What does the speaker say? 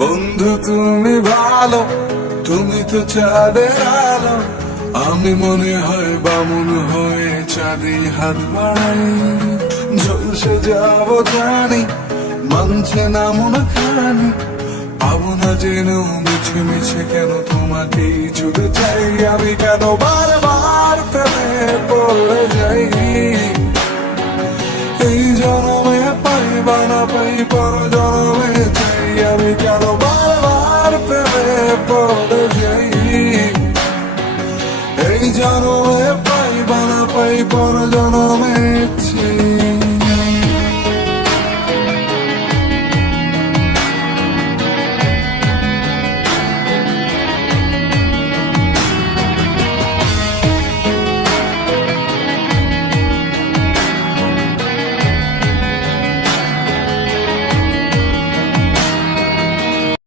বন্ধু তুমি ভালো, তুমি তো চাঁদের আলো। আমি মনে হয় বামুন হয়ে চাঁদে হাত বাড়াই। ঝলসে যাবো জানি, মানছে না মন খানি। পাবো না জেনেও মিছে মিছে কেন তোমাকেই ছুটে চাই। আমি কেন বারবার প্রেমে পড়ে যাই। এই জনমে পাই বা না পাই, পর জনমে চাই। আমি কেন বারবার প্রেমে পড়ে যাই। এই জনমে পাই বা না পাই, পর জনমে